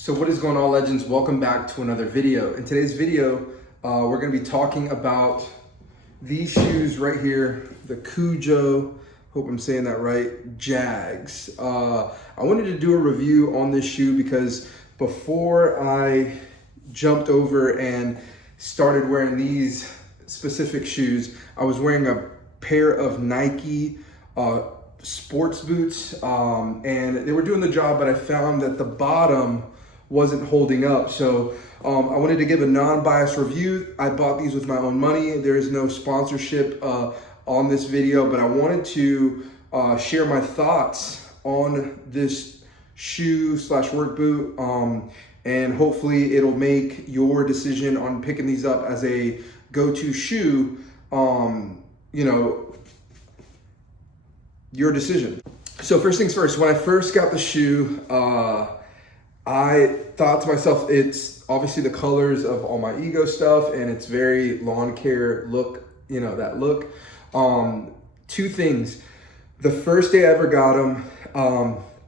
So what is going on, legends? Welcome back to another video. In today's video, we're going to be talking about these shoes right here, the Kujo, hope I'm saying that right, Jags. I wanted to do a review on this shoe because before I jumped over and started wearing these specific shoes, I was wearing a pair of Nike sports boots, and they were doing the job, but I found that the bottom wasn't holding up. So I wanted to give a non-biased review. I bought these with my own money. There is no sponsorship on this video, but I wanted to share my thoughts on this shoe slash work boot, and hopefully it'll make your decision on picking these up as a go-to shoe, your decision. So first things first, when I first got the shoe, I thought to myself, it's obviously the colors of all my ego stuff, and it's very lawn care look, that look. Two things. The first day I ever got them,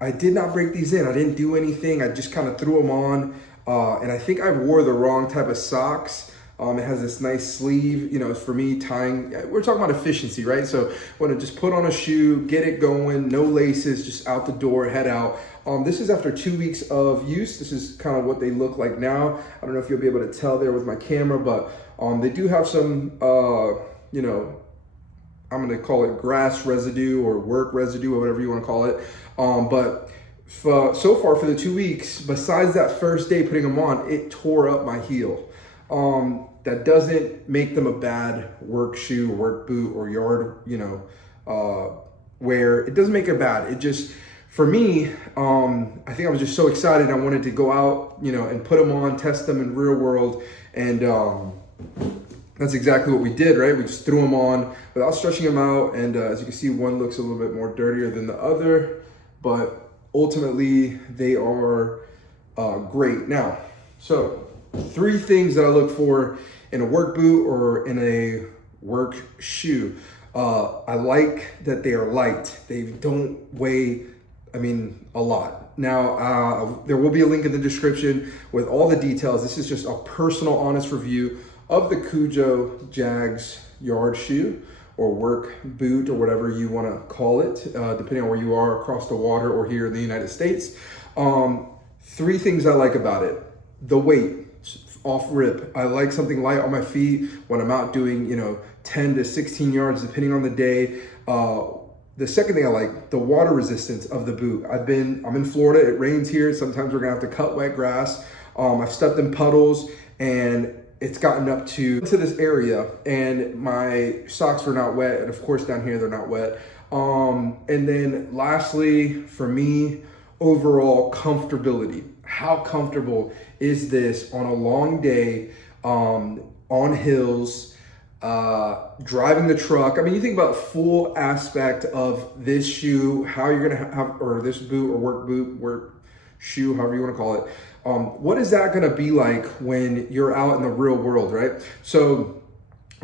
I did not break these in. I didn't do anything. I just kind of threw them on, and I think I wore the wrong type of socks. It has this nice sleeve, for me tying, we're talking about efficiency, right? So I want to just put on a shoe, get it going, no laces, just out the door, head out. This is after 2 weeks of use. This is kind of what they look like now. I don't know if you'll be able to tell there with my camera, but they do have some, I'm going to call it grass residue or work residue or whatever you want to call it. So far for the 2 weeks, besides that first day putting them on, it tore up my heel. That doesn't make them a bad work shoe, work boot, or yard, wear. It doesn't make it bad. It just, for me, I think I was just so excited. I wanted to go out, and put them on, test them in real world. And that's exactly what we did, right? We just threw them on without stretching them out. And as you can see, one looks a little bit more dirtier than the other, but ultimately they are great. Now, so 3 things that I look for in a work boot or in a work shoe. I like that they are light. They don't weigh, a lot. Now, there will be a link in the description with all the details. This is just a personal, honest review of the Kujo Jags Yard shoe or work boot or whatever you want to call it, depending on where you are across the water or here in the United States. 3 things I like about it. The weight. Off rip. I like something light on my feet when I'm out doing, 10 to 16 yards, depending on the day. The second thing I like, the water resistance of the boot. I'm in Florida, it rains here. Sometimes we're gonna have to cut wet grass. I've stepped in puddles and it's gotten up to this area and my socks were not wet. And of course down here, they're not wet. And then lastly, for me, overall comfortability. How comfortable is this on a long day, on hills, driving the truck? You think about full aspect of this shoe, how you're gonna have, or this boot or work boot, work shoe, however you wanna call it. What is that gonna be like when you're out in the real world, right? So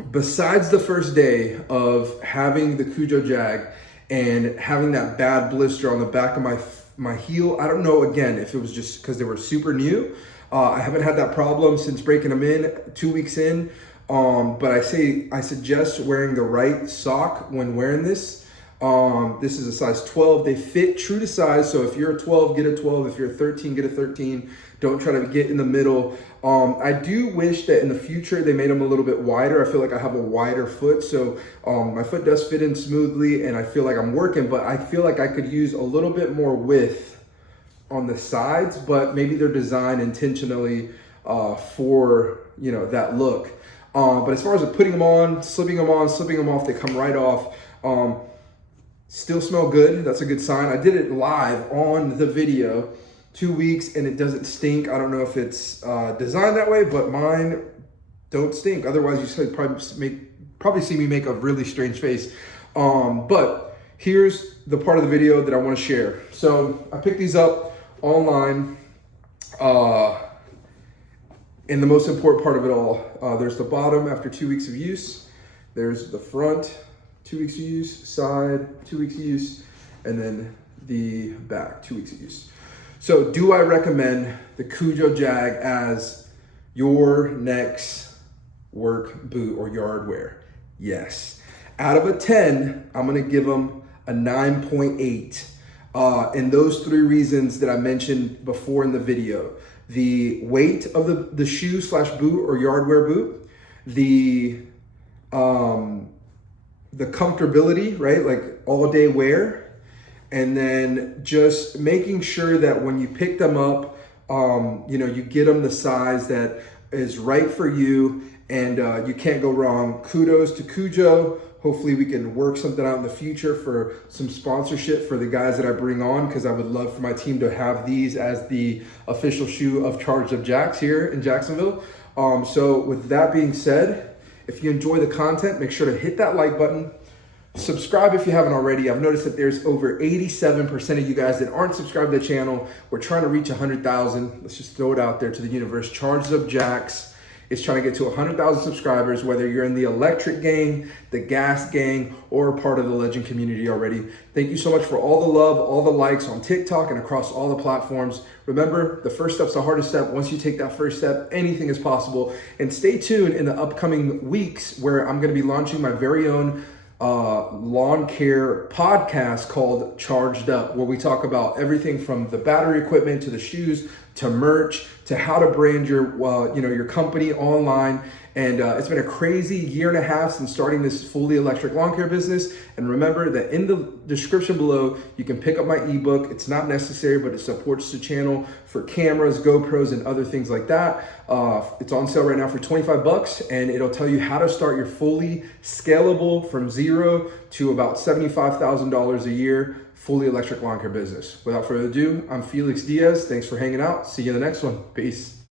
besides the first day of having the Kujo Jag and having that bad blister on the back of my heel, I don't know, again, if it was just because they were super new. I haven't had that problem since breaking them in 2 weeks in. But I suggest wearing the right sock when wearing this. This is a size 12. They fit true to size. So if you're a 12, get a 12. If you're a 13, get a 13. Don't try to get in the middle. I do wish that in the future they made them a little bit wider. I feel like I have a wider foot. So my foot does fit in smoothly and I feel like I'm working, but I feel like I could use a little bit more width on the sides, but maybe they're designed intentionally for, that look. But as far as putting them on, slipping them off, they come right off. Still smell good. That's a good sign. I did it live on the video, 2 weeks, and it doesn't stink. I don't know if it's designed that way, but mine don't stink. Otherwise, you probably see me make a really strange face. But here's the part of the video that I want to share. So I picked these up online. And the most important part of it all, there's the bottom after 2 weeks of use. There's the front, 2 weeks of use, side, 2 weeks of use, and then the back, 2 weeks of use. So do I recommend the Kujo Jag as your next work boot or yard wear? Yes. Out of a 10, I'm gonna give them a 9.8. And those 3 reasons that I mentioned before in the video: the weight of the shoe slash boot or yard wear boot, the comfortability, right? Like all day wear. And then just making sure that when you pick them up, you get them the size that is right for you, and you can't go wrong. Kudos to Kujo. Hopefully we can work something out in the future for some sponsorship for the guys that I bring on, because I would love for my team to have these as the official shoe of Charged Up Jacks here in Jacksonville. So with that being said, if you enjoy the content, make sure to hit that like button. Subscribe if you haven't already. I've noticed that there's over 87% of you guys that aren't subscribed to the channel. We're trying to reach 100,000. Let's just throw it out there to the universe. Charged Up Jacks is trying to get to 100,000 subscribers, whether you're in the electric gang, the gas gang, or a part of the legend community already. Thank you so much for all the love, all the likes on TikTok and across all the platforms. Remember, the first step's the hardest step. Once you take that first step, anything is possible. And stay tuned in the upcoming weeks where I'm gonna be launching my very own lawn care podcast called Charged Up, where we talk about everything from the battery equipment to the shoes to merch to how to brand your company online. And it's been a crazy 1.5 years since starting this fully electric lawn care business. And remember that in the description below, you can pick up my ebook. It's not necessary, but it supports the channel for cameras, GoPros, and other things like that. It's on sale right now for 25 bucks, and it'll tell you how to start your fully scalable from 0 to about $75,000 a year fully electric lawn care business. Without further ado, I'm Felix Diaz. Thanks for hanging out. See you in the next one. Peace.